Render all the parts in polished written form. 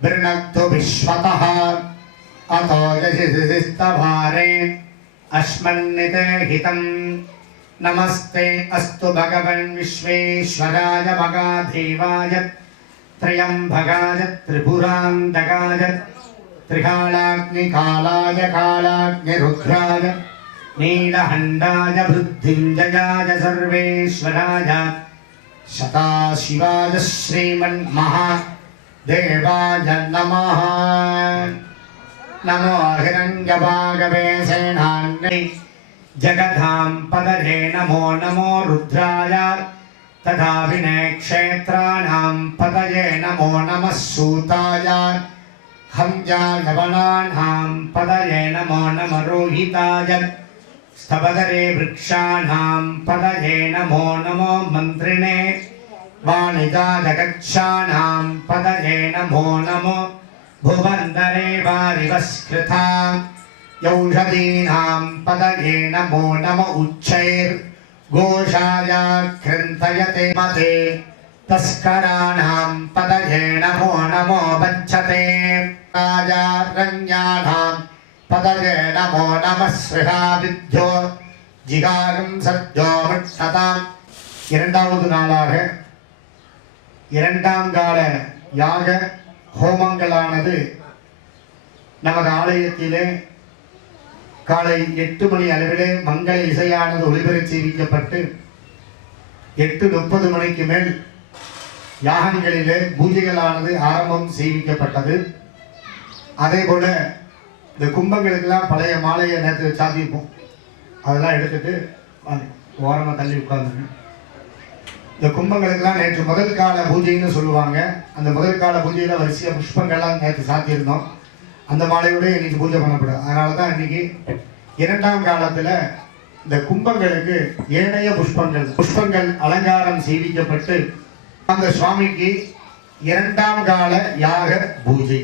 बृणक्तु विश्वतः अतो यशिस्तभारे अस्मन्निते हितम् नमस्ते अस्तु भगवन् विश्वेश्वराय मगाधीवाय त्र्यम्बकाय त्रिपुरान्तकाय त्रिकालाग्निकालाय कालाग्निरुद्राय नीलहण्डाय मृत्युञ्जयाय सर्वेश्वराय सदाशिवाय श्रीमन्महादेवाय नमः। नमो हिरण्यभागवे सेनान्यै जगधां पदये नमो नमो रुद्राय तथा विनयक्षेत्राणां पदये नमो नमः सूताय हंजाय वनानां पदये नमो नमः रोहिताय स्तबदरे वृक्षाणां पदये नमो नमो मन्त्रिणे वाणिजाय गच्छानां पदये नमो नमो भुवन्दरे वारिवस्कृतां यौषधीनां पदये नमो नमः उच्चैर्घोषाय कृन्तयते मते तस्कराणां पदये नमो नमो वज्जते राजारण्यानां पदये नमो नमः स्विहाविद्यो जिगारं सद्यो मुट्टताम्। இரண்டாவது நாளாக இரண்டாம் கால யாக ஹோமங்களானது நமது ஆலயத்திலே காலை 8 மணி அளவிலே மங்கள இசையானது ஒளிபரப்பு செய்விக்கப்பட்டு 8:30 மணிக்கு மேல் யாகங்களிலே பூஜைகளானது ஆரம்பம் செய்விக்கப்பட்டது. அதே போல இந்த கும்பங்களுக்கெல்லாம் பழைய மாலையை நேற்று சாத்திப்போம், அதெல்லாம் எடுத்துட்டு ஓரமாக தள்ளி உட்கார்ந்துங்க. இந்த கும்பங்களுக்கெல்லாம் நேற்று முதல் கால பூஜைன்னு சொல்லுவாங்க. அந்த முதல் கால பூஜையில் வரிசையாக புஷ்பங்கள்லாம் நேற்று சாத்தியிருந்தோம். அந்த மாலையோட இன்னைக்கு பூஜை பண்ணப்படும். அதனால தான் இன்னைக்கு இரண்டாம் காலத்தில் இந்த கும்பங்களுக்கு ஏனைய புஷ்பங்கள் அலங்காரம் செய்விக்கப்பட்டு அந்த சுவாமிக்கு இரண்டாம் கால யாக பூஜை.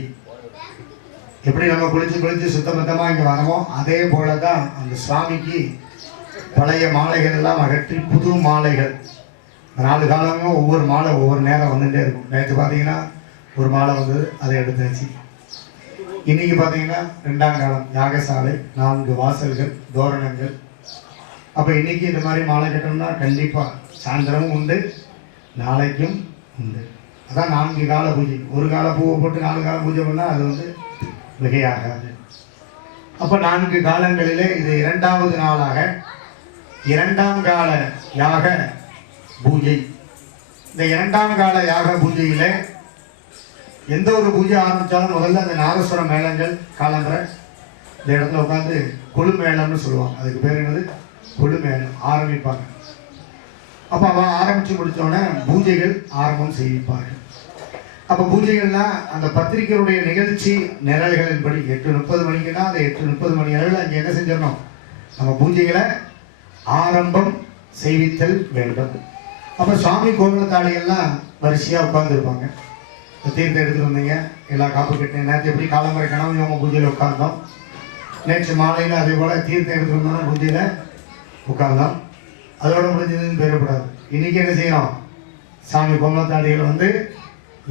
எப்படி நம்ம குளிச்சு சுத்தபத்தமாக இங்கே வரமோ அதே போல தான் அந்த சுவாமிக்கு பழைய மாலைகள் எல்லாம் அகற்றி புது மாலைகள் 4 காலமும் ஒவ்வொரு மாலை ஒவ்வொரு நேரம் வந்துகிட்டே இருக்கும். நேற்று பார்த்தீங்கன்னா ஒரு மாலை வந்தது, அதை எடுத்தாச்சு. இன்னைக்கு பார்த்தீங்கன்னா 2ஆம் காலம் யாகசாலை, 4 வாசல்கள், தோரணங்கள். அப்போ இன்னைக்கு இந்த மாதிரி மாலை கட்டணும்னா கண்டிப்பாக சாயந்தரமும் உண்டு, நாளைக்கும் உண்டு. அதான் 4 கால பூஜை. ஒரு கால பூவை போட்டு 4 கால பூஜை பண்ணால் அது மிகையாகாது. அப்போ 4 காலங்களிலே இது 2வது நாளாக 2ஆம் கால யாக பூஜை. இந்த 2ஆம் கால யாக பூஜையில் எந்த ஒரு பூஜை ஆரம்பித்தாலும் முதல்ல அந்த நாதஸ்வர மேளங்கள் காலம்பரை இந்த இடத்துல உட்காந்து கொழு மேளம்னு சொல்லுவாங்க. அதுக்கு பேர் என்னது? கொழு மேளம் ஆரம்பிப்பாங்க. அப்போ அவன் ஆரம்பித்து முடித்தோடனே பூஜைகள் ஆரம்பம் செய்விப்பார்கள். அப்போ பூஜைகள்லாம் அந்த பத்திரிகையுடைய நிகழ்ச்சி நிரல்களின்படி 8:30 மணிக்குன்னா அந்த 8:30 மணி அளவில் அங்கே என்ன செஞ்சிடணும், நம்ம பூஜைகளை ஆரம்பம் செய்வித்தல் வேண்டும். அப்போ சுவாமி கோவிலத்தாளிகள்லாம் வரிசையாக உட்காந்துருப்பாங்க. தீர்த்தம் எடுத்துகிட்டு வந்தீங்க, எல்லா காப்பு கட்டினேன். நேற்று எப்படி காலம்பரை கனவு யோக பூஜையில் உட்கார்ந்தோம், நேற்று மாலையில் அதே போல் தீர்த்தம் எடுத்துகிட்டு வந்தோம்னா பூஜையில் உட்கார்ந்தோம். அதோட முடிஞ்சதுன்னு பேரப்படாது. இன்றைக்கி என்ன செய்யணும், சாமி கோமலத்தாடிகள்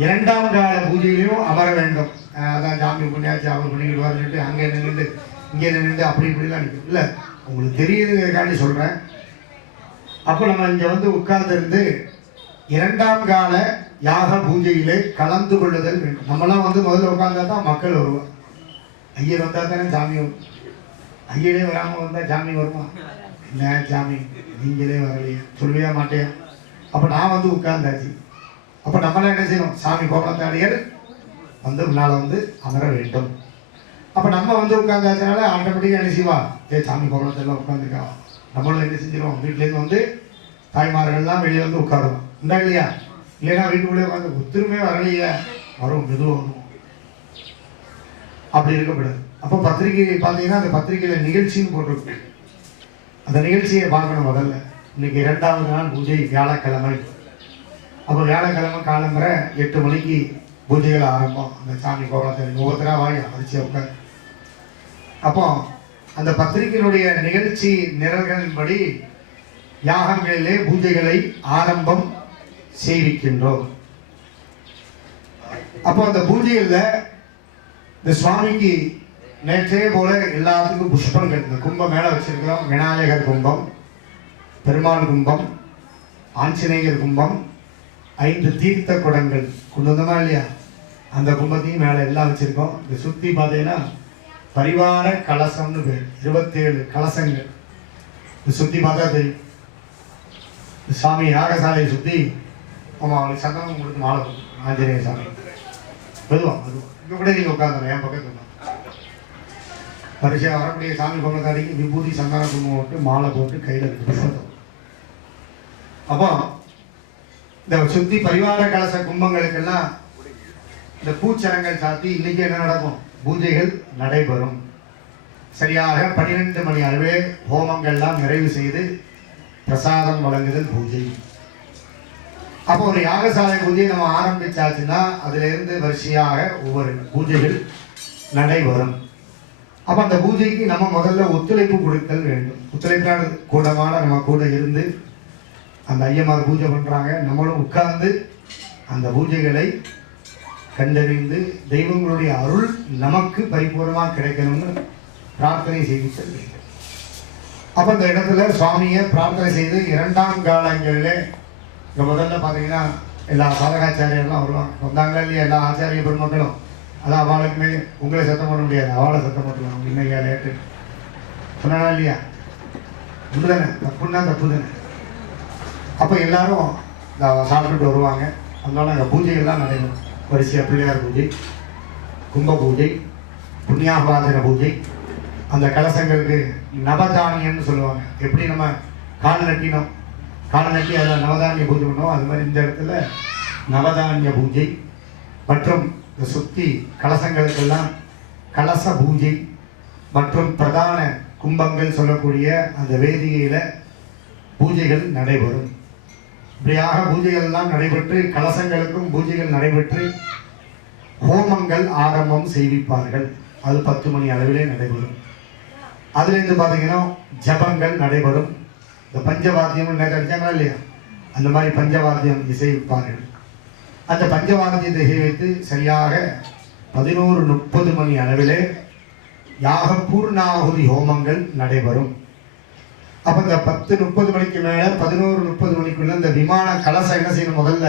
2ஆம் கால பூஜையிலையும் அமர வேண்டும். அதான் சாமி புண்ணியாச்சு அவர் பண்ணிக்கிட்டு வரணுட்டு அங்கே நின்றுட்டு இங்கே நின்றுட்டு அப்படி இப்படிலாம் நிற்கும் இல்லை, உங்களுக்கு தெரியுதுக்காண்டி சொல்கிறேன். அப்போ நம்ம இங்கே உட்கார்ந்துருந்து 2ஆம் கால யாக பூஜையிலே கலந்து கொள்ளுதல் வேண்டும். நம்மளாம் முதல்ல உட்கார்ந்தா தான் மக்கள் வருவார். ஐயர் வந்தால் தானே சாமி வரும். ஐயரே வராமல் வந்தால் சாமி வருமா? என்ன சாமி நீங்களே வரலையே சொல்லுவியா மாட்டேன். அப்போ நான் உட்கார்ந்தாச்சு. அப்போ நம்மளாம் என்ன செய்யணும், சாமி கோபத்தாடிகள் முன்னால் அமர வேண்டும். அப்போ நம்ம உட்கார்ந்தாச்சுனால ஆட்டோமேட்டிக்காக என்ன செய்வா, சாமி கோபத்தெல்லாம் உட்காந்துருக்கா. நம்மளும் என்ன செஞ்சிடும், வீட்டிலேருந்து தாய்மார்கள்லாம் வெளியே உட்காருவோம். உண்டா இல்லையா? இல்லைன்னா வீட்டுக்குள்ளே உட்காந்து ஒத்துருமே வரலையே, வரும் மெதுவாக வரும். அப்படி இருக்கக்கூடாது. அப்போ பத்திரிகை பார்த்தீங்கன்னா அந்த பத்திரிகையில் நிகழ்ச்சின்னு போட்டிருக்கு. அந்த நிகழ்ச்சியை பார்க்கணும். முதல்ல இன்னைக்கு 2வது நாள் பூஜை, வியாழக்கிழமை. அப்போ வியாழக்கிழமை காலம்பரை 8 மணிக்கு பூஜைகள் ஆரம்பம். அந்த சாமி கோபத்தை ஒவ்வொருத்தராக வாங்கி வரிசையாக உட்காந்து. அப்போ அந்த பத்திரிகையினுடைய நிகழ்ச்சி நிரல்களின்படி யாகங்களிலே பூஜைகளை ஆரம்பம் செய்விக்கின்றோம். அப்போ அந்த பூஜையில் இந்த சுவாமிக்கு நேற்றே போல எல்லாத்துக்கும் புஷ்பங்கள், இந்த கும்பம் மேலே வச்சிருக்கிறோம். விநாயகர் கும்பம், பெருமாள் கும்பம், ஆஞ்சநேயர் கும்பம், 5 தீர்த்த குடங்கள் கொண்டு வந்தோமா இல்லையா, அந்த கும்பத்தையும் மேலே எல்லாம் வச்சிருக்கோம். இந்த சுற்றி பார்த்தீங்கன்னா பரிவார கலசம்னு பேர், 27 கலசங்கள். இந்த சுற்றி பார்த்தா தெரியும். சாமி யாகசாலையை சுற்றி ஆமாம் அவளுக்கு சந்தனம் கொடுத்து மாலை ஆஞ்சநேய சாமி மெதுவாக இங்கே கூட நீங்கள் உட்காந்துடும். என் பக்கத்தில் பரிசையாக வரக்கூடிய சாமி பொங்கத்தாடிக்கு விபூதி சந்தன குங்குமம் போட்டு மாலை போட்டு கையில் புஷ்பத்தை. அப்போ இந்த சுற்றி பரிவார கலச கும்பங்களுக்கெல்லாம் இந்த பூச்சரங்கள் சாத்தி இன்னைக்கு என்ன நடக்கும், பூஜைகள் நடைபெறும். சரியாக 12 மணி அளவே ஹோமங்கள்லாம் நிறைவு செய்து பிரசாதம் வழங்குதல் பூஜை. அப்போ ஒரு யாகசாலை பூஜையை நம்ம ஆரம்பிச்சாச்சுன்னா அதுல இருந்து வரிசையாக ஒவ்வொரு பூஜைகள் நடைபெறும். அப்ப அந்த பூஜைக்கு நம்ம முதல்ல ஒத்துழைப்பு கொடுத்தல் வேண்டும். ஒத்துழைப்பான கூடமான நம்ம கூட இருந்து அந்த ஐயமார் பூஜை பண்றாங்க, நம்மளும் உட்கார்ந்து அந்த பூஜைகளை கண்டறிந்து தெய்வங்களுடைய அருள் நமக்கு பரிபூர்ணமாக கிடைக்கணும்னு பிரார்த்தனை செய்து வேண்டும். அப்ப இந்த இடத்துல சுவாமியை பிரார்த்தனை செய்து 2ஆம் காலங்களிலே இங்க முதல்ல பார்த்தீங்கன்னா எல்லா சாதகாச்சாரியெல்லாம் வருவாங்க. வந்தாங்களா இல்லையா எல்லா ஆச்சாரிய பெருமக்களும், அதான் அவளுக்குமே உங்களை சத்தம் பண்ண முடியாது, அவளை சத்தம் பண்ணுவாங்க. இன்னைக்கு லேட்டு சொன்னா இல்லையா, உண்டு தானே, தப்புன்னா தப்பு தானே. அப்போ எல்லாரும் சாப்பிட்டுட்டு வருவாங்க. அதனால அங்கே பூஜைகள்லாம் நடைபெறும். வரிசையாக பிள்ளையார் பூஜை, கும்ப பூஜை, புண்ணியாபாதன பூஜை. அந்த கலசங்களுக்கு நவதானியம்னு சொல்லுவாங்க. எப்படி நம்ம கால் நட்டினோம், கால் நட்டி அதில் நவதானிய பூஜை பண்ணோம், அது மாதிரி இந்த இடத்துல நவதானிய பூஜை மற்றும் இந்த சுத்தி கலசங்களுக்கெல்லாம் கலச பூஜை மற்றும் பிரதான கும்பங்கள் சொல்லக்கூடிய அந்த வேதிகையில் பூஜைகள் நடைபெறும். இப்படியாக பூஜைகள் எல்லாம் நடைபெற்று கலசங்களுக்கும் பூஜைகள் நடைபெற்று ஹோமங்கள் ஆரம்பம் செய்விப்பார்கள். அது 10 மணி அளவிலே நடைபெறும். அதுலேருந்து பார்த்தீங்கன்னா ஜபங்கள் நடைபெறும். இந்த பஞ்சவாத்தியம் நேற்று அடிச்சாங்களா இல்லையா, அந்த மாதிரி பஞ்சவாத்தியம் இசைவிப்பார்கள். அந்த பஞ்சவாத்தியத்தை இசைவித்து சரியாக 11:30 மணி அளவிலே யாக பூர்ணாகுதி ஹோமங்கள் நடைபெறும். அப்போ இந்த 10:30 மணிக்கு மேலே 11:30 மணிக்குள்ள இந்த விமான கலசம் என்ன செய்யணும், முதல்ல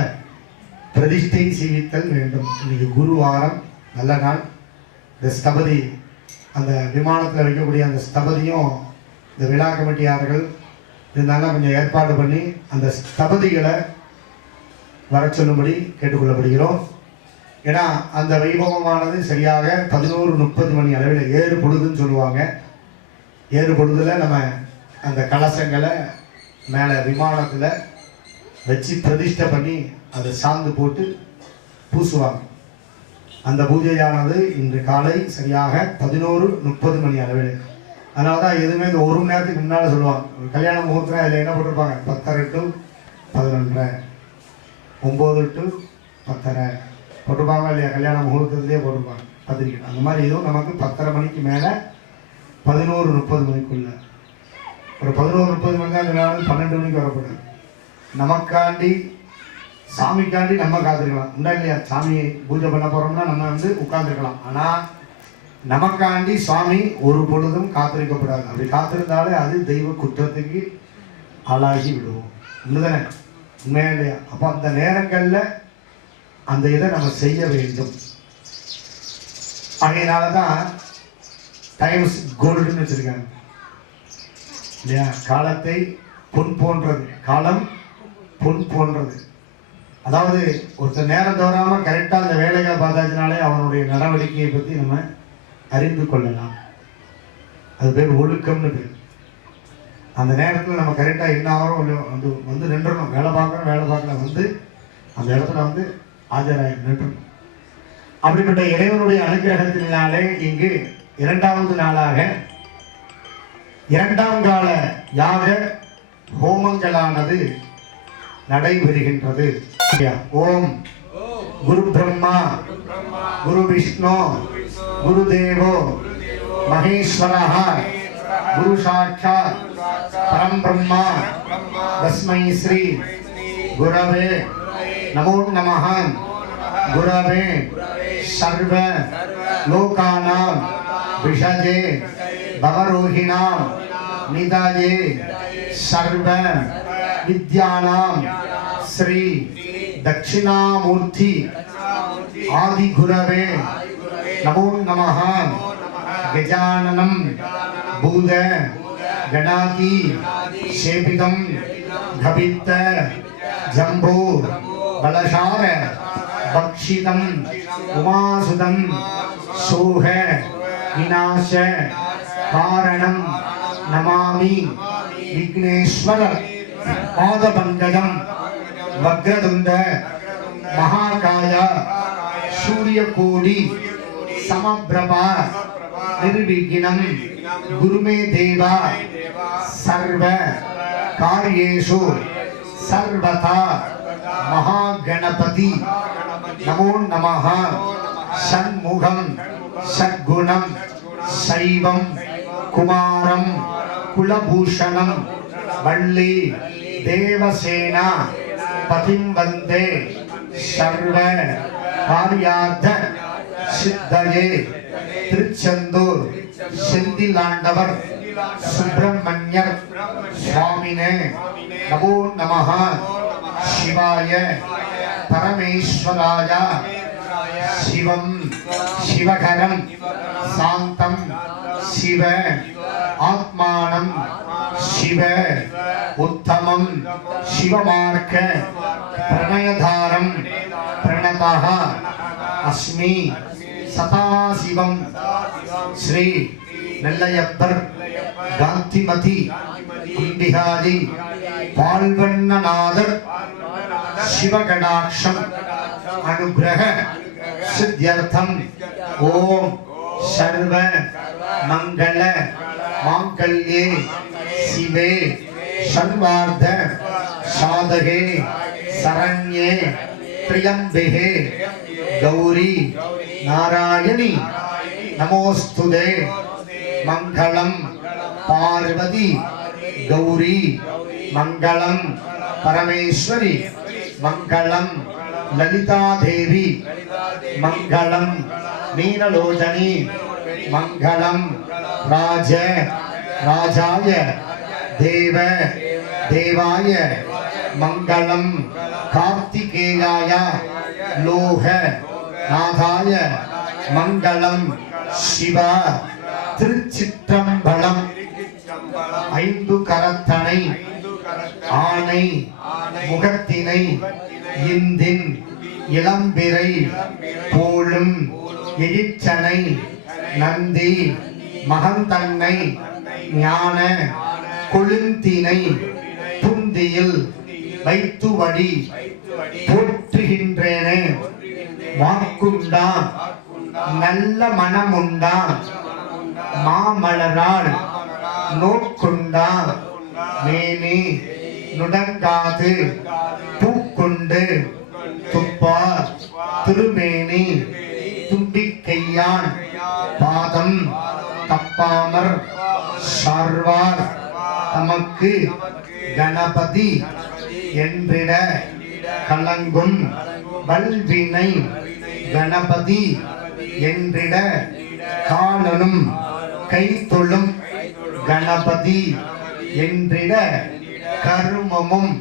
பிரதிஷ்டை செய்வித்தல் வேண்டும். இன்னைக்கு குருவாரம், நல்ல நாள். இந்த ஸ்தபதி, அந்த விமானத்தில் வைக்கக்கூடிய அந்த ஸ்தபதியும் இந்த விழா கமிட்டியார்கள் இருந்தாலும் கொஞ்சம் ஏற்பாடு பண்ணி அந்த ஸ்தபதிகளை வர சொல்லும்படி கேட்டுக்கொள்ளப்படுகிறோம். ஏன்னா அந்த வைபவமானது சரியாக 11:30 மணி அளவில் ஏறு பொழுதுன்னு சொல்லுவாங்க. ஏறு பொழுதுல நம்ம அந்த கலசங்களை மேலே விமானத்தில் வச்சு பிரதிஷ்டை பண்ணி அதை சாந்து போட்டு பூசுவாங்க. அந்த பூஜையானது இன்று காலை சரியாக 11:30 மணி அளவில். அதனால தான் எதுவுமே இந்த 1 மணி நேரத்துக்கு முன்னால் சொல்லுவாங்க. கல்யாண முகூர்த்தம் அதில் என்ன போட்டிருப்பாங்க, 10:30 to 11:30, 9 to 10:30 போட்டிருப்பாங்க இல்லையா, கல்யாண முகூர்த்தத்திலே போட்டிருப்பாங்க பத்திரிக்கை. அந்த மாதிரி இதுவும் நமக்கு 10:30 மணிக்கு மேலே 11:30 மணிக்குள்ள. ஒரு 11:30 மணி தான் சொன்னாலும் 12 மணிக்கு வரக்கூடாது. நமக்காண்டி சாமிக்காண்டி நம்ம காத்திருக்கலாம், உண்டா இல்லையா. சாமி பூஜை பண்ண போகிறோம்னா நம்ம உட்காந்துருக்கலாம். ஆனால் நமக்காண்டி சுவாமி ஒரு பொழுதும் காத்திருக்கப்படாது. அப்படி காத்திருந்தாலே அது தெய்வ குற்றத்துக்கு ஆளாகி விடுவோம். உண்மைதானே, உண்மையா இல்லையா. அப்போ அந்த நேரங்களில் அந்த இதை நம்ம செய்ய வேண்டும். அதனால தான் டைம்ஸ் கோல்டுன்னு வச்சிருக்காங்க இல்லையா. காலத்தை பொன் போன்றது, காலம் பொன் போன்றது. அதாவது ஒருத்தர் நேரம் தவறாமல் கரெக்டாக அந்த வேலைகளை பார்த்தாச்சுனாலே அவனுடைய நடவடிக்கையை பற்றி நம்ம அறிந்து கொள்ளலாம். அது பேர் ஒழுக்கம்னு பேர். அந்த நேரத்தில் நம்ம கரெக்டாக என்ன ஆகிறோம் வந்து நின்றணும். வேலை பார்க்கலாம் அந்த இடத்துல ஆஜராகி நின்றணும். அப்படிப்பட்ட இறைவனுடைய அனுகிரகத்தினாலே இங்கு 2வது நாளாக 2ஆம் கால யாக ஹோமங்களானது நடைபெறுகின்றது. ஓம் குரு பிரம்மா குரு விஷ்ணு குரு தேவோ மகேஸ்வரः குரு சாட்சாத் பரம் பிரம்மா தஸ்மை ஸ்ரீ குரவே நமோ நமः गुरवे सर्व लोकानां विषजे भवरोहिणां निधये सर्व विद्यानां श्री दक्षिणामूर्ति आदि गुरवे नमो नमः। गजाननं भूत गणाति शेपितं घबित जम्बो बलशार भक्षितं उमासुतं सोह विनाश कारणं नमामि विघ्नेश्वर पादपङ्कजं वक्रतुण्ड महाकाय सूर्यकोटि समप्रभा निर्विघ्नं गुरुमे देवा सर्व कार्येषु सर्वथा महागणपति नमो नमः। षण्मुखं षड्गुणं शैवं कुमारं कुलभूषणं वल्ली देवसेना पतिं वन्दे सर्व कार्यार्थ सिद्धये। திருச்செந்தூர் செந்திலாண்டவர் சுப்பிரமணியர் சுவாமினே நமோ நமः। சிவாய பரமேஸ்வராய சிவம் சிவகரம் சாந்தம் சிவ ஆத்மானம் சிவ உத்தமம் சிவமார்க்க பிரணயதாரம் பிரணதः அஸ்மி சதாசிவம் ஸ்ரீ நெல்லையப்பர் காந்திமதி குண்டிகாதி பால்வண்ணநாதர் சிவகடாட்சம் அனுகிரக சித்தியர்த்தம் ஓம் சர்வ மங்கள மாங்கல்யே சிவே சர்வார்த்த சாதகே சரண்யே त्र्यंबके गौरी नारायणी नमोस्तुते। मंगलम पार्वती गौरी मंगलम परमेश्वरी मंगलम ललिता देवी मंगलम मीनलोचनी मंगलम राज राजाय देव देवाय मंगलम कार्तिकेयाय लोह नाथाय मंगलम शिव திருச்சிற்றம்பலம் ஐந்து கரத்தனை ஆனை முகத்தினை இந்தின் இளம்பிறை போலும் எயிற்றனை நந்தி மகந்தன்னை ஞான கொழுந்தினை புந்தியில் வைத்துவடி போற்றுகின்றேனே। வாக்குண்டான் நல்ல மனமுண்டான் மாமலரால் நோக்குண்டான் மேனி நுடங்காது பூக்கொண்டு துப்பார் திருமேனி தும்பிக்கையான் பாதம் தப்பாமர் சார்வார் தமக்கு கணபதி என்றிட கலங்கும் வல்வினை கணபதி என்றிட காணனும் கைத்தொழும் கணபதி என்றிட கருமமும்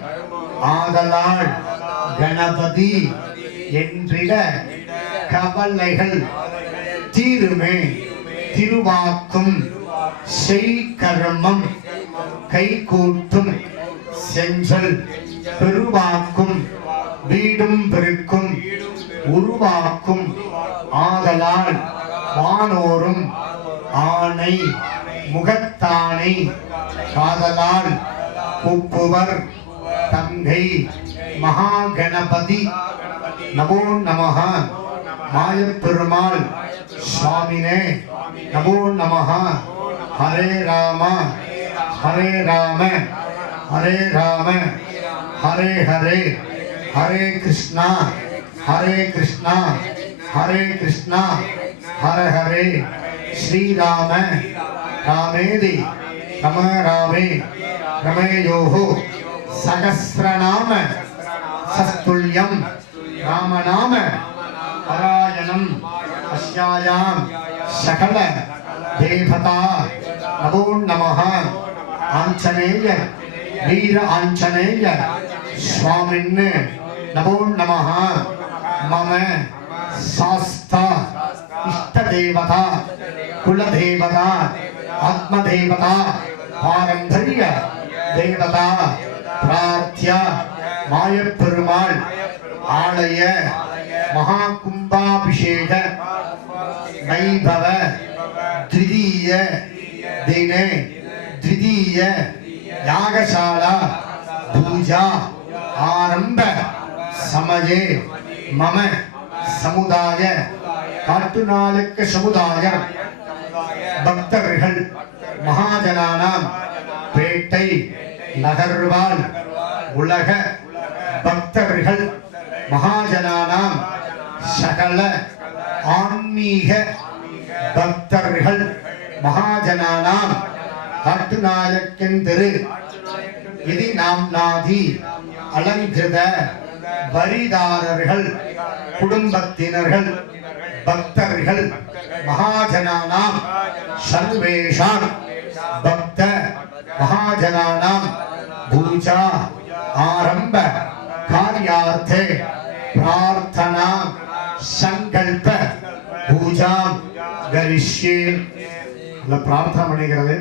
ஆதலால் கணபதி என்றிட கவலைகள் தீருமே। திருவாக்கும் செய்கர்மம் கைகூட்டும் செஞ்சல் பெருவாக்கும் வீடும் பெருக்கும் உருவாக்கும் ஆதலால் வானோரும் ஆணை முகத்தானை காதலால் கூப்புவர் தங்கை மகாகணபதி நமோ நமः। மாயப்பெருமாள் சுவாமினே நமோ நமः। ஹரே ராம ஹரே ராம ஹரே ராம ஹரே ஹரே ஹரே கிருஷ்ணா ஹரே கிருஷ்ணா ஹரே கிருஷ்ணா ஹர ஹரே ஸ்ரீராம ராமேதி ரம ராமே ரமேயோஹோ சகஸ்ரநாம சஸ்துல்யம் ராமநாம परायणम् अस्यायां सकल देवता नमो नमः आंजनेय वीर आंजनेय स्वामिन् नमो नमः मम शास्ता इष्ट देवता कुल देवता आत्म देवता पारंपर्य देवता प्रार्थ्य माय पेरुमाள் आलय महाकुंभाभिषेक वैभव द्वितीय दिने द्वितीय यागशाला पूजा आरंभ समये मम समुदाय काट्टुनायक समुदाय भक्तர்கள் महाजनानाम பேட்டை நகர்வாழ் உலக பக்தர்கள் மகாஜனானாம் சகல ஆன்மீக பக்தர்கள் மகாஜனானாம் காட்டுநாயக்கன் திரு இது நாம் நாதி அலங்கிருத வரிதாரர்கள் குடும்பத்தினர்கள் பக்தர்கள் மகாஜனானாம் சர்வேஷாம் பக்த மகாஜனானாம் பூஜா ஆரம்ப कार्यार्थे प्रार्थना संकल्प पूजा करिष्ये இல்ல பிரார்த்தனை பண்ணிக்கிறது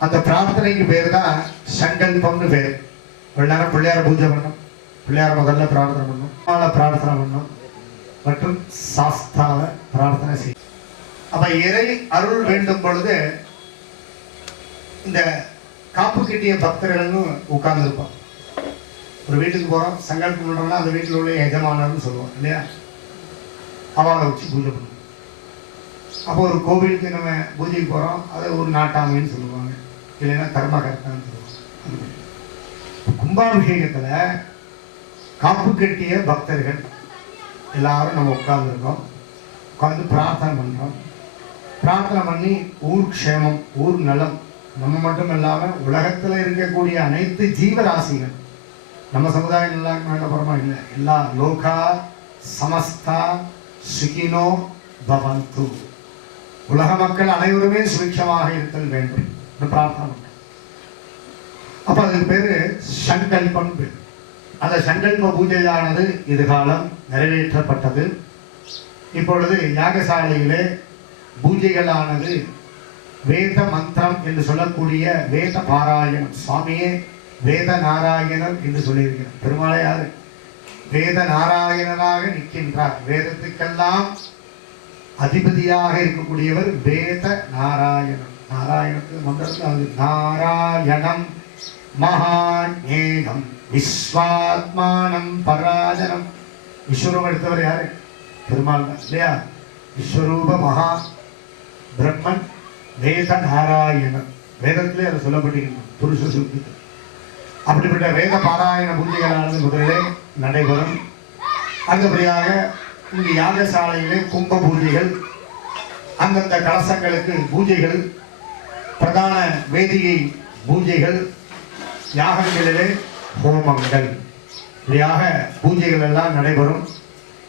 அந்த பிரார்த்தனைக்கு பேர் தான் சங்கல்பம்னு பேர். எல்லாரும் பிள்ளையார் பூஜை பண்ணணும், பிள்ளையார் முதல்ல பிரார்த்தனை பண்ணணும், பிரார்த்தனை பண்ணணும் மற்றும் சாஸ்தாவை பிரார்த்தனை செய்யும். அப்ப இறை அருள் வேண்டும் பொழுது இந்த காப்பு கட்டிய பக்தர்கள்னு உட்கார்ந்து இருப்பான். ஒரு வீட்டுக்கு போகிறோம், சங்கல்பம் பண்ணுறோம்னா அந்த வீட்டில் உள்ள எஜமானர்னு சொல்லுவோம் இல்லையா, அவளை வச்சு பூஜை பண்ணுவோம். அப்போ ஒரு கோவிலுக்கு நம்ம பூஜைக்கு போகிறோம், அதை ஒரு நாட்டாமைன்னு சொல்லுவாங்க, இல்லைன்னா கர்மகர்த்தான்னு சொல்லுவாங்க. கும்பாபிஷேகத்தில் காப்பு கட்டிய பக்தர்கள் எல்லாரும் நம்ம உட்கார்ந்துருக்கோம், உட்காந்து பிரார்த்தனை பண்ணுறோம். பிரார்த்தனை பண்ணி ஊர் க்ஷேமம், ஊர் நலம், நம்ம மட்டும் இல்லாமல் உலகத்தில் இருக்கக்கூடிய அனைத்து ஜீவராசிகள், நம்ம சமுதாயம் எல்லாம் வேண்டப்புறமா இல்லை, எல்லா லோகா சமஸ்தா சுகினோ பவந்து, உலக மக்கள் அனைவருமே சுபிக்ஷமாக இருத்தல் வேண்டும் பிரார்த்தனை பண்ணுறோம். அப்போ அதுக்கு பேரு சங்கல்பம் பேர். அந்த சங்கல்ப பூஜையானது இதுகாலம் நிறைவேற்றப்பட்டது. இப்பொழுது யாகசாலையிலே பூஜைகளானது வேத மந்திரம் என்று சொல்லக்கூடிய வேத பாராயணம், சுவாமியே வேத நாராயணன் என்று சொல்லியிருக்கிறார். பெருமாளை யாரு? வேத நாராயணனாக நிற்கின்றார். வேதத்துக்கெல்லாம் அதிபதியாக இருக்கக்கூடியவர் வேத நாராயணன். நாராயணத்துக்கு மந்திரத்தில் அது நாராயணம் மகாநேகம் விஸ்வாத்மானம் பராஜனம். விஸ்வரூபம் எடுத்தவர் யாரு? பெருமாள் தான் இல்லையா? விஸ்வரூப மகா பிரம்மன் வேத நாராயணன். வேதத்திலே அது சொல்லப்பட்டிருக்கிறது புருஷ சூக்தத்தில். அப்படிப்பட்ட வேத பாராயண பூஜைகளானது முதலிலே நடைபெறும். அடுத்தபடியாக இங்கு யாகசாலையிலே கும்ப பூஜைகள், அந்தந்த கலசங்களுக்கு பூஜைகள், பிரதான வேதிகை பூஜைகள், யாகங்களிலே ஹோமங்கள், இப்படியாக பூஜைகள் எல்லாம் நடைபெறும்.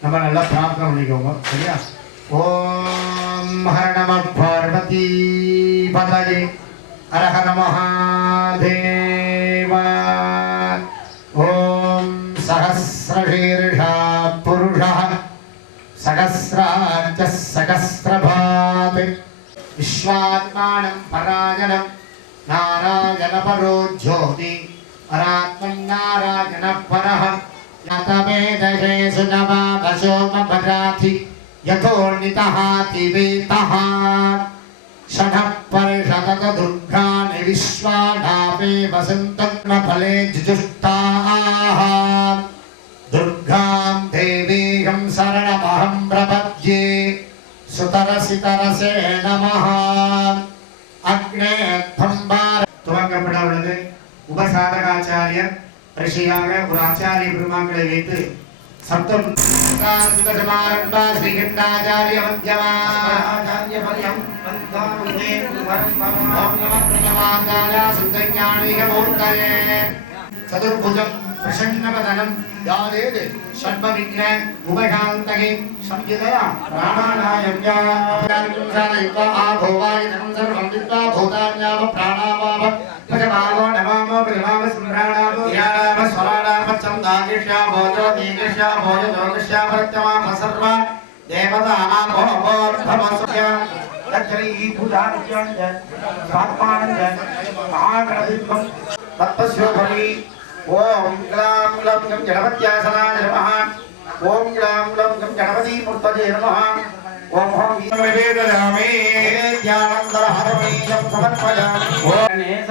நம்ம நல்லா பிரார்த்தனை பண்ணிக்கோங்க சரியா? ஓம் ஹர நம பார்வதி பதயே ஹர ஹர மகாதேவா. ஓம் சஹஸ்ரசீர்ஷா புருஷः சகஸ்ராஜ்ஞः சகஸ்ரபாத் விஸ்வாத்மானம் பராயணம் நாராயண பரோ ஜோதி பராத்மன் நாராயண பரஹ யதவேதஹே சுனவாதசோமபராதி யதோர்ணிதஹாதி வேதஹ ஷடः பரிஷதத துர்காணி விஸ்வாநாமே வசந்தக்னபலே ஜுஜுஷ்டாः துர்காம் தேவீகம் சரணமஹம் பிரபத்யே சுதரசிதரசே நமः. அக்னே தம்பார துவங்கப்பட உள்ளது. உபசாதகாச்சாரியர் ரிஷியாக ஒரு ஆச்சாரிய பெருமாக்களை வைத்து சப்தம் சமாரம்பா ஸ்ரீகண்டாச்சாரிய மத்யமா ஆச்சாரிய பர்யம் வந்தாமே பரம்பரம் ஓம் நம பிரதமாதாய சுத்தஞானிக மூர்த்தயே சதுர்புஜம் प्रसन्नवदनं यादेद सर्वविघ्न उपशान्तये संयतया प्राणानायव्यानुसारयुक्ता आभोगायनं सर्वं विद्वा भूतान्याव प्राणावाव भजमावो नमामो प्रमाव सम्राणावो यानाम स्वराणाम चन्दागिष्या भोजो दीगिष्या भोजो जोगिष्या प्रत्यमाम सर्व देवता भवभवभवसुख्य तच्छरी भूतान्यञ्च स्वात्मानञ्च महागणदिव्यं तत्पस्योभरि ओम ग्लाम ग्लाम गम गणपत्यासनाय नमः ओम ग्लाम ग्लाम गम गणपति मूर्तये नमः ओम हम निवेदयामि ध्यानंदरहरमेयं समर्पयामि ओम गणेश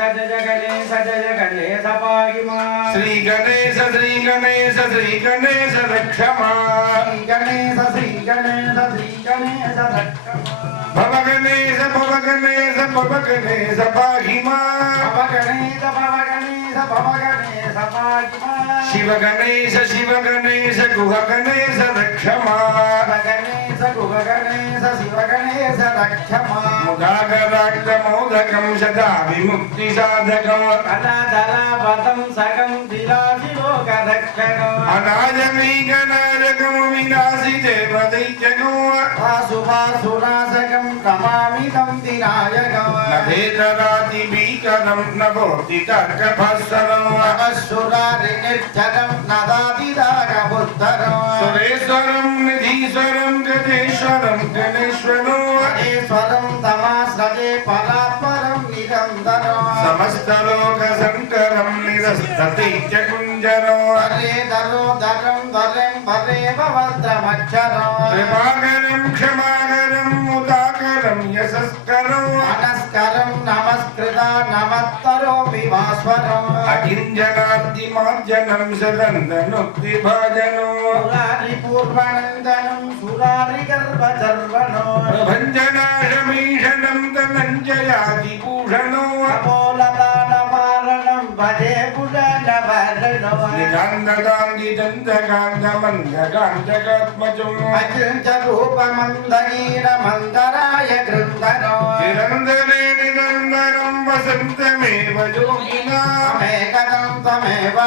जय गणेश पाहिमा श्री गणेश रक्षमा श्री गणेश रक्षमा भव गणेश पाहिमा शिव गणेश गुह गणेश रक्षमा शिव गणेश रक्षमा मुदागराक्तमोदकं सदा विमुक्ति साधकम् अनादरावतं सकं दिलाशिलोकरक्षकम् अनाजमीकनारकं विनाशि देवदैत्यकम् आसुभासुरासकं नमामि तं विनायकम् नभेदरातिभीकरं नभोतितर्कभास्करम् नमस्सुरारिनिर्जनं नदातिदागबुद्धरम् सुरेश्वरं निधीश्वरं गणेश्वरं गणेश्वरं तमाश्रये परात्परं निरन्तरं समस्तलोकशङ्करं निरस्तदैत्यकुञ्जरो हरेदरोदरं वरें भद्रमक्षरं कृपाकरं क्षमाकरं मुदाकरं यशस्करं अनस्करं नमस्कृता नमत्तरो विभास्वरम् अकिञ्जनाद्दिमार्जनं सदन्दनुक्तिभाजनो पूर्वानन्दनं सुरारिगर्भचर्वणो प्रभञ्जनाशमीशनं धनञ्जयादिभूषणो अपोलदानवारणं भजे पुराणवरणो निगन्धकान्तिदन्तकान्तमन्दकान्तकात्मजो अचिन्तरूपमन्दगीरमन्दराय गृन्दनो निरन्दरे निरन्दरं वसन्तमेव योगिना तमेव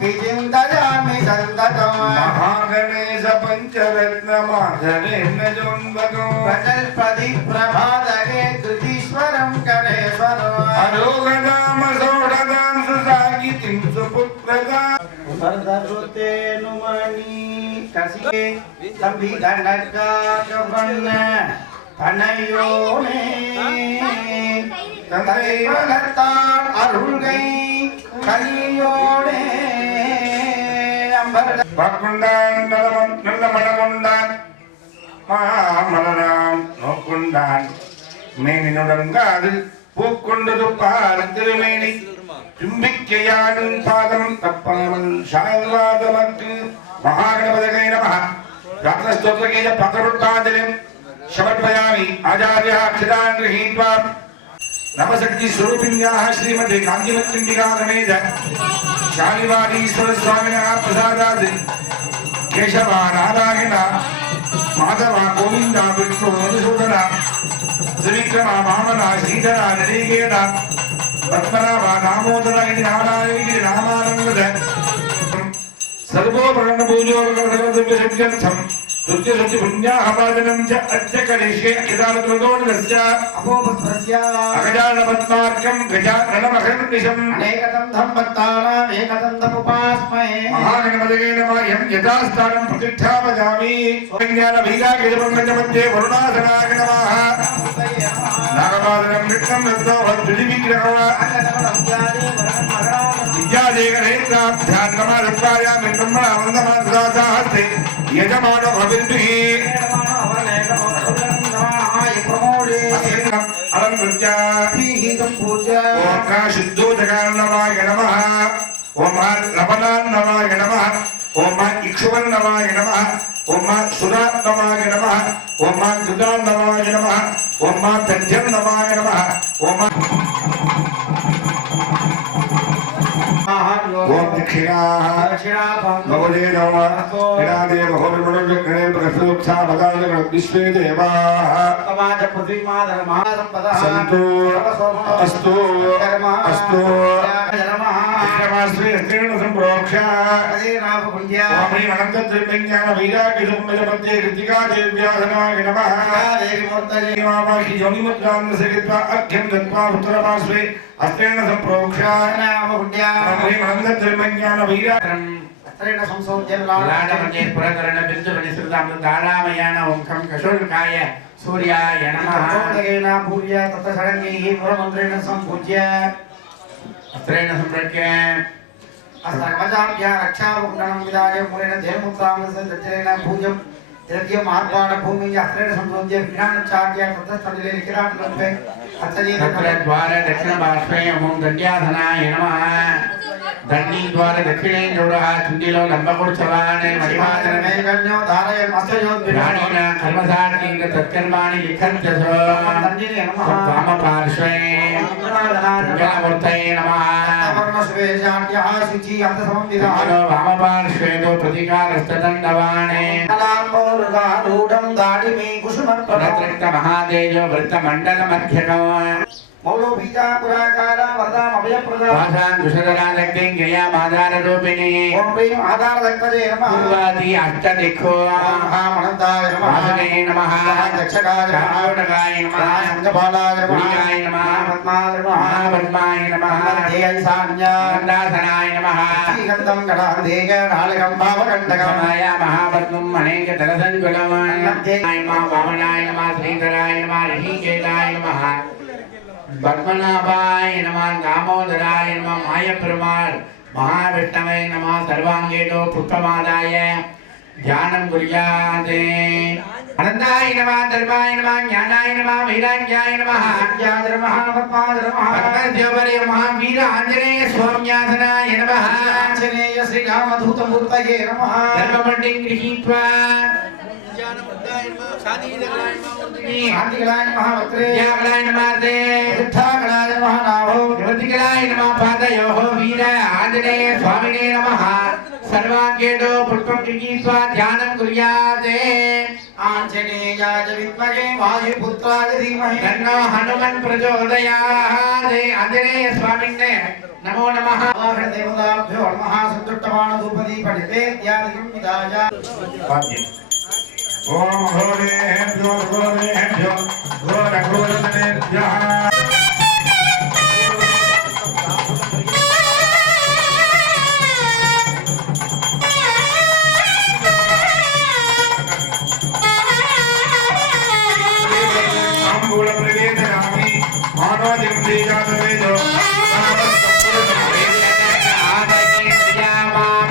विचिन्तयामि सन्ततं महागणेश पञ्चरत्नमाधरेण जोन्वगो प्रजल्पति प्रभादगे कृतीश्वरं गणेश्वरो अरोगदाम सोढदां सुसागितिं सुपुत्रदां वर्धरुते नुमणि कसिके संविधानकागवन्न तनयोने तंदै वलत्तान अरुள்கை கலியோடே அம்பர் பக்குண்டான் நல்ல மனமுண்டான் மாமலராம் நோக்குண்டான் மேனினுடங்காது பூக்கொண்டது பால் திருமேனி தும்பிக்கையாடும் பாதம் தப்பாமல் சால்வாதமக்கு மகாகணபதகை நமः ரத்னஸ்தோத்ரகேய பகருட்டாஞ்சலிம் समर्पयामि आचार्य अक्षतान् गृहीत्वा नवशक्ति स्वरूपिण्याः श्रीमते काञ्चीमच्चण्डिका समेत शालिवादीश्वर स्वामिनः प्रसादात् केशव नारायण माधव गोविन्द विष्णु मधुसूदन त्रिविक्रम वामन श्रीधर नरेगेण पद्मनाभ दामोदर इति नामानि नामानन्द सर्वोपकरणपूजोपकरणद्रव्यसिद्ध्यर्थम् तुल्यसुचि पुण्याहवादनं च अद्य करिष्ये यदावतुर्गोणस्य अपोपस्वस्य अगजाननपद्मार्कं गजाननमहर्निशम् अनेकदन्तं भक्तानाम् एकदन्तमुपास्महे महागणपतये नमः यं यथास्थानं प्रतिष्ठापयामि स्वज्ञानभीरागिरिपङ्कजमध्ये वरुणासनाय नमः नागपादनं कृष्णं दत्तो भद्रविग्रहः विद्यादेकनेत्राभ्यां नमः ब्रह्मणा वन्दमानदाहस्ते यजमानो भविर्भिः अलंकृत्य ओम काशुद्धोदकान्नवाय नमः ओम लवणान्नवाय नमः ओम इक्षुवन्नवाय नमः ओम सुरान्नवाय नमः ओम कृतान्नवाय नमः ओम तज्जन्नवाय नमः ओम ओम दक्षिणाः भगवते नमः निरादे महोर्मणोर्गणे प्रसुप्ता भगाले विश्वे देवाः समाज पृथ्वीमा धर्मः संपदः सन्तु अस्तु अस्तु नमः विक्रमाश्री स्त्रीण संप्रोक्ष्य हरे नाम पुण्या स्वामी अनंत त्रिज्ञान वैराग्य संपदपत्ते कृतिका देव्याधनाय नमः देवी मूर्तये नमः योनि मुद्रां सहित्वा अख्यं दत्वा उत्तरपार्श्वे अस्त्रेण संप्रोक्ष्य नाम पुण्या स्वामी अनंत त्रिज्ञान वैराग्यं अस्त्रेण संसोद्य लाडमते पुरकरण बिन्दुवनिसृतां दारामयान ओंकं कशोलकाय सूर्याय नमः ओंकेन पूर्य तत्र षडङ्गैः पुरमन्त्रेण संपूज्य अस्त्रेण संप्रज्ञ अस्त्रकवचाभ्या रक्षावकुण्डनं विदाय मूलेन देवमुत्रामसदच्चरेण पूज्यं द्रव्यम् आर्पाण भूमि अस्त्रेण संपूज्य विज्ञानचार्य तत्र स्थले किराटलम्बे तत्र द्वार दक्षिणपार्श्वे ओं दण्ड्याधनाय नमः दण्डी द्वार दक्षिणे जोडः चुण्डिलो लम्बकुर्चवाने मणिमादरमे गण्यो धारय मस्तयोद्विराणीना कर्मसार्थिं तत्कर्माणि लिखन्त्यसो दण्डिने नमः वामपार्श्वे मंगलमूर्तये नमः वर्णस्वेशाट्यः शुचि अर्थसमन्वितः वामपार्श्वे दो प्रतिकारस्तदण्डवाणे कलाम्बोरुगारूढं दाडिमे कुसुमप्रभृत महादेजो वृत्तमण्डलमध्यकम् मौलो बीजा पुराकार वरदाम अभयप्रदा भाषां दुषदरादग्निं गया मादाररूपिणी ओम प्रेम आधारदक्तये नमः पूर्वादि अष्टदिक्खो महामनन्ताय नमः वासने नमः दक्षकाय नमः कारुणकाय नमः संगपालाय नमः नमः पद्माय नमः देयसान्या गन्धासनाय नमः श्रीगन्धं गणाधेय नालकं भावकण्टकमाय महापद्मं अनेक दलसंकुलम् नमः वामनाय नमः श्रीधराय नमः ऋषिकेशाय नमः पद्मनाभाय नमः दामोदराय नमः मायपेरुमाள் महाविष्णवे नमः सर्वांगेतो पुष्पमादाय ध्यानं कुर्याते अनन्ताय नमः धर्माय नमः ज्ञानाय नमः वैराग्याय नमः ज्ञानाय नमः पद्माय नमः पद्मदेवरे महावीर आञ्जनेय स्वाम्यासनाय नमः आञ्जनेय श्रीरामदूतमूर्तये नमः धर्ममण्डिं गृहीत्वा ज्ञानबुद्धाय नमः शादीदगलाय नमः हातिगलाय नमः वक्रे यागलाय नमः दे सिद्धागलाय नमः नाभो निवृत्तिगलाय नमः पादयोः वीर आञ्जनेय स्वामिने नमः सर्वांगेतो पुष्पं गृहीत्वा ध्यानं कुर्याते आञ्जनेयाय विद्महे वायुपुत्राय धीमहि तन्नो हनुमन् प्रचोदयात् आञ्जनेय स्वामिने नमो नमः देवताभ्यो नमः संतुष्टवान् धूपदीप नैवेद्यादिकं विदाय ओम घोरेभ्यो घोरेभ्यो घोरघोरतनेभ्यः ताम्बूलप्रवेदयामि मानवजं देयातवेदो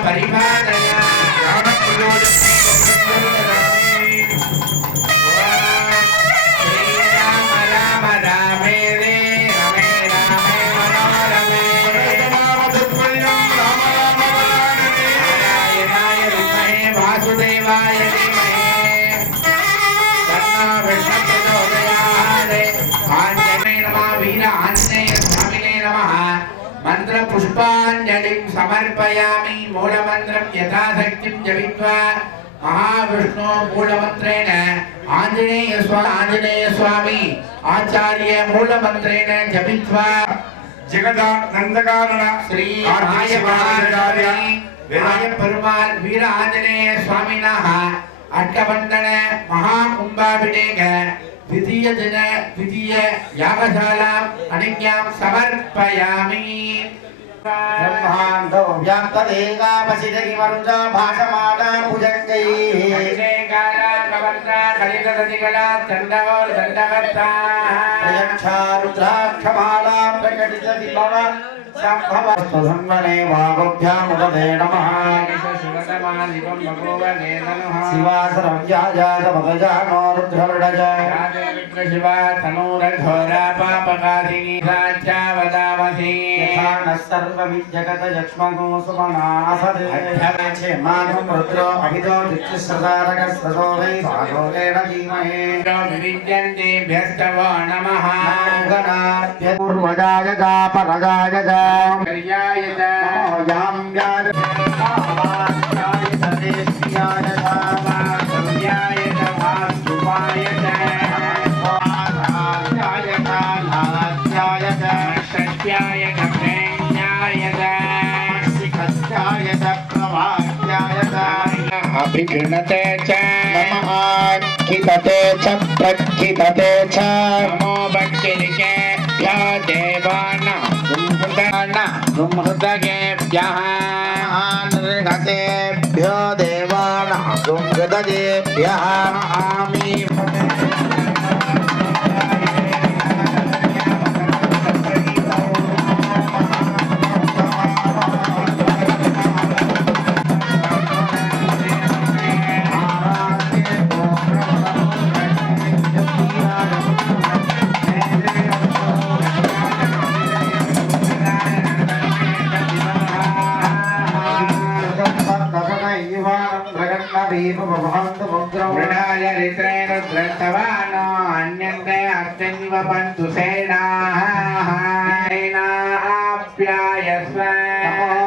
परिपादया मंत्र पुष्पांजलिं समर्पयामि मूलमंत्रं यथाशक्तिं जपित्वा महाविष्णु मूलमंत्रेण आंजनेय स्वामी आचार्य मूलमंत्रेण जपित्वा जगदानंदकारण श्री मायपेरुमाள் वीर आंजनेय स्वामिनः अष्टबंधन महाकुंभाभिषेक द्वितीय यागशालाम् अनिज्ञां समर्पयामि ब्रह्माण्डो व्याप्तदेगापसिदगिमरुजा भाषमाणा भुजङ्गैः अभिषेकाला कवन्द्रा कलितदतिकला चण्डवोर् दण्डकर्ता प्रयक्षा रुद्राक्षमाला प्रकटितविभव सम्भवस्तु सन्मने वागुभ्यामुदते नमः शिवासरव्याजातपदजानो शिवा तनूरघोरा पापकारिणी राज्यावदामहि यथा नः सर्वविद्यगतयक्ष्मगो सुमनासते क्षेमानं रुद्रो अभितो दिक्सदारकस्रतो वै सागोरेण धीमहि विविद्यन्तेभ्यस्तवो नमः पूर्वजाय च परजाय च कर्याय च यां व्याज महावाक्याय च देश्याय च कर्याय च वास्तुवाय च स्वाहाय च लास्याय च सत्याय च प्रेण्याय च शिखस्याय च प्रवाक्याय च अभिगृणते च नमः कितते च प्रकितते च नमो भक्तिर्केभ्यो देवानां गुंहृदयेभ्यः नृगतेभ्यो देवानां गुंहृदयेभ्यः आमि मृणाय रित्रेण द्रष्टवानो अन्यन्ते अर्चन्व पन्तु सेनाप्यायस्व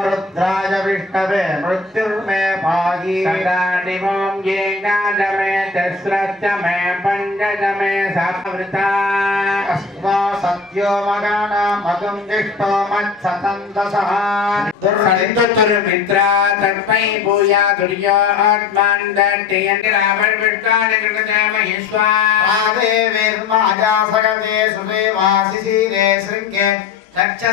रुद्राय विष्णवे मृत्युर्मे पाहि सदानिमों येनादमे तिस्रश्च मे पञ्चदमे सावृता अस्मा सत्यो मगानामगं दिष्टो मत्सतन्तसः दुर्मित्रा तन्मै भूया दुर्यो आत्मान् दण्डयन्ति रावणविष्टानिकृतमहिष्वा देवीर्माजा सगते सुदेवासिशीले शृङ्गे रक्ष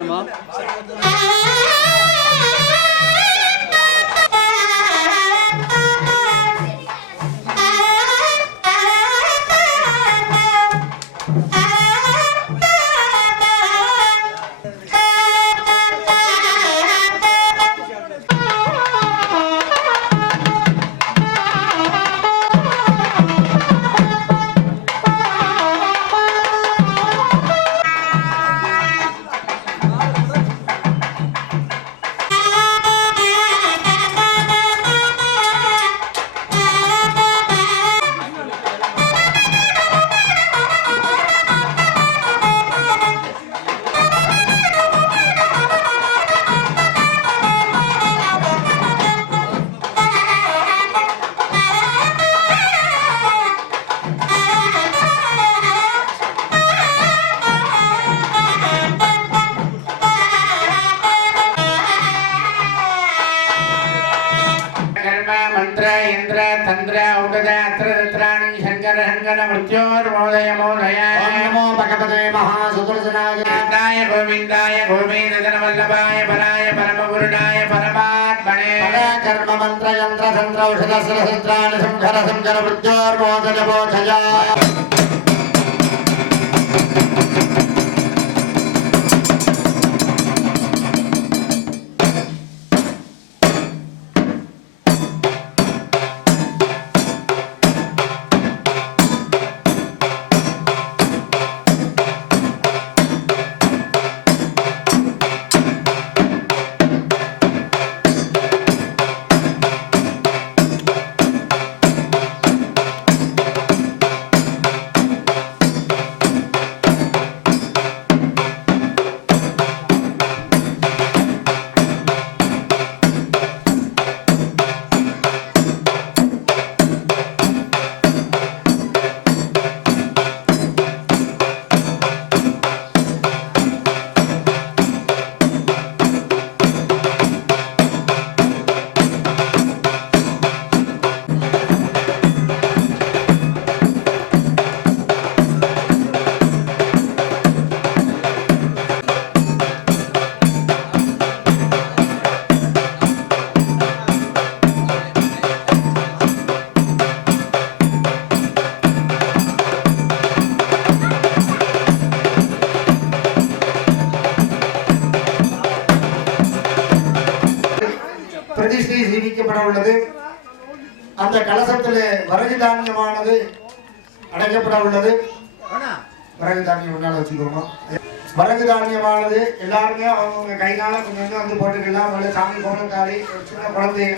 तंत्र औगदात्रत्राणि शंकर हंगन मृत्योर्मोदय मोदय नमो भगवते महासुदर्शनाय गोविंदाय गोविंदाय गोविंदजनवल्लभाय पराय परमगुरुणाय परमात्मने कर्म मंत्र यंत्र तंत्र औषध सहस्राणि संघर संघर मृत्योर्मोदय बोधय உள்ளது. அந்த கலசத்திலே வரகு தானியமானது அடைக்கப்பட உள்ளது. வரகு தானியம் முன்னால வச்சுக்கோங்க. வரகு தானியமானது எல்லாருமே அவங்க கைனால கொஞ்சம் கொஞ்சம் வந்து போட்டுக்கலாம். அவங்கள சாமி போனக்காரி சின்ன குழந்தை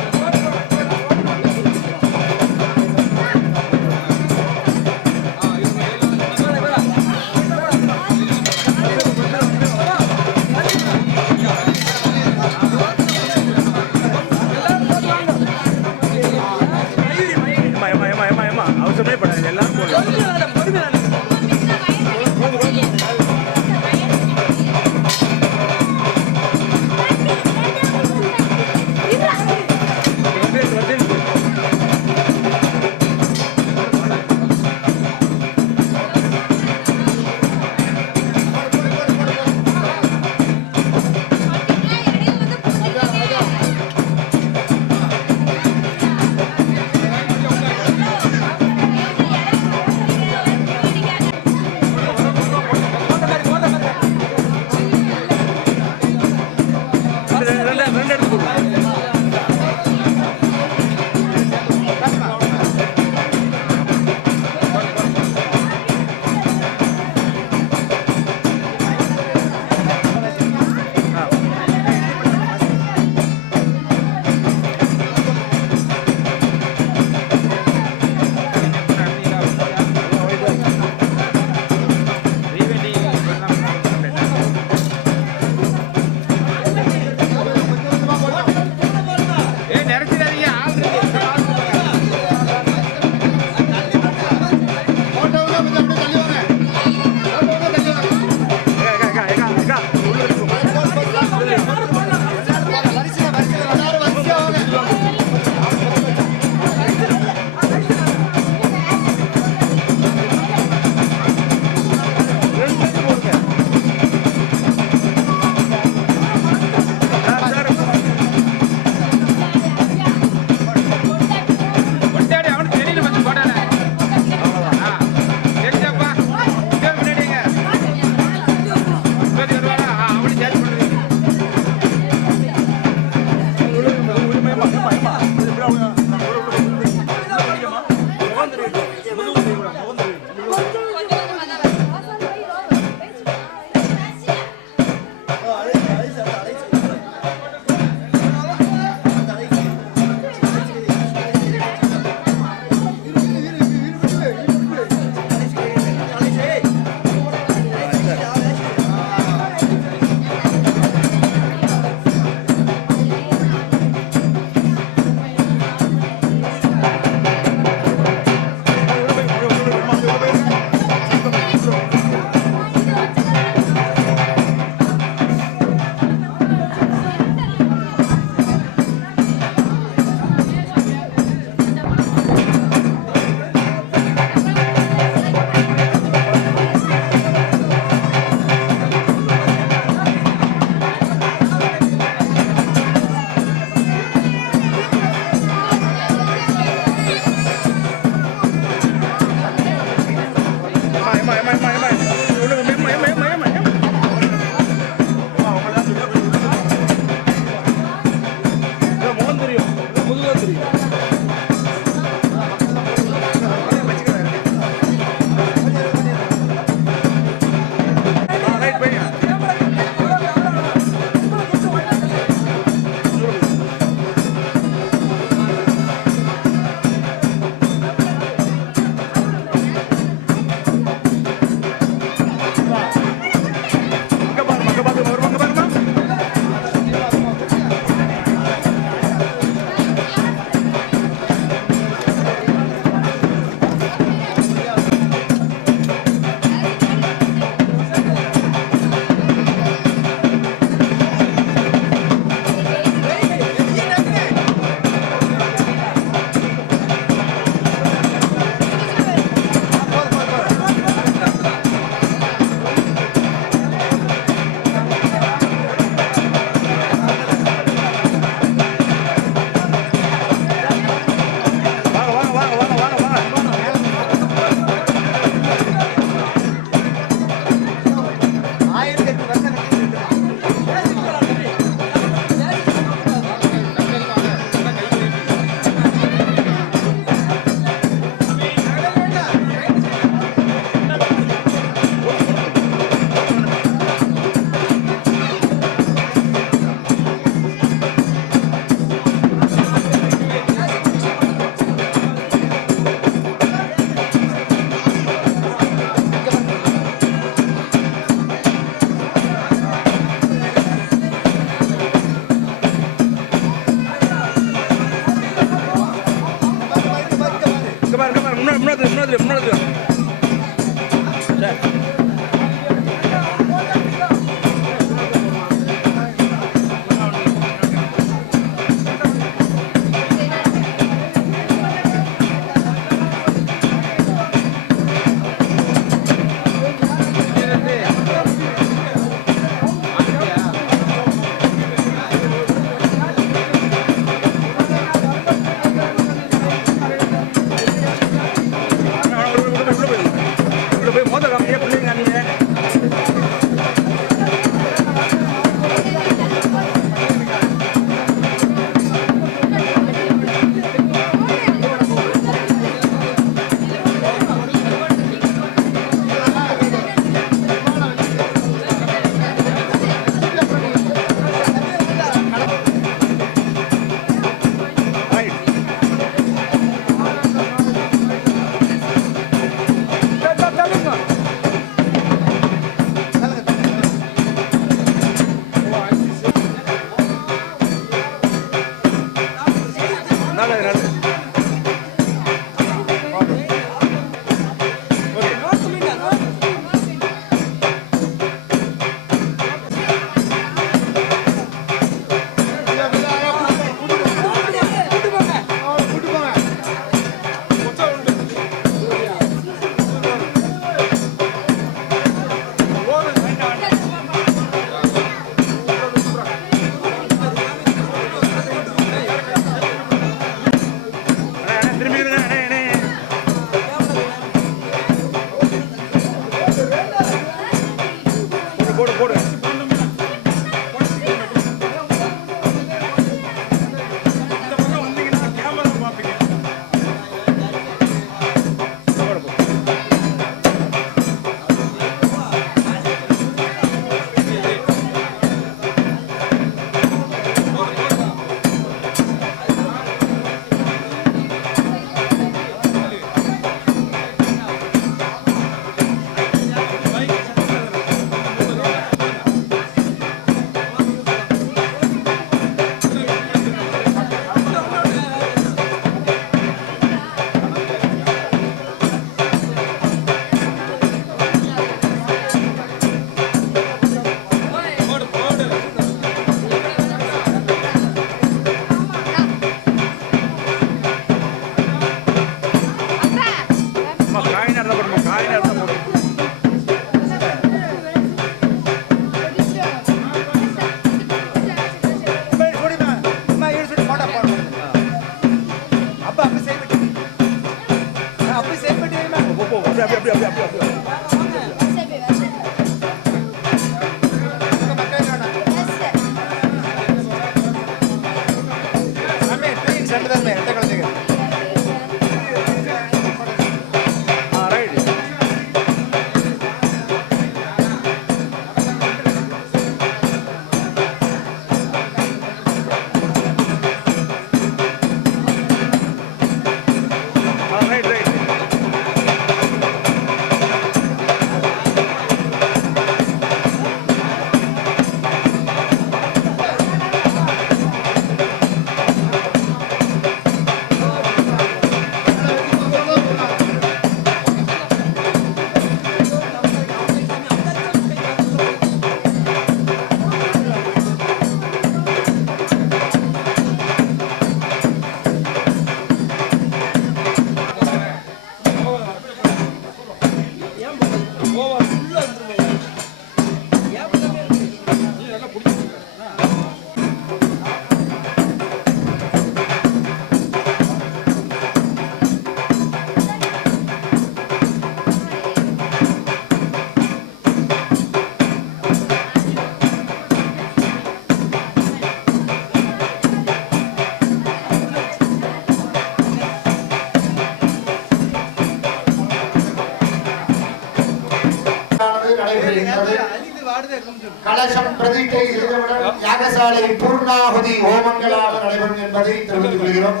கலசம் பிரதிஷ்டை செய்தவுடன் யாகசாலை பூர்ணாகுதி ஹோமங்களாக நடைபெறும் என்பதை தெரிவித்துக் கொள்கிறோம்.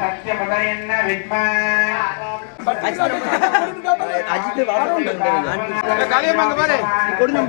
சத்யபதயன்ன வித்மா அஜித் வாரம் காளியம்மா பாரு கொடுங்க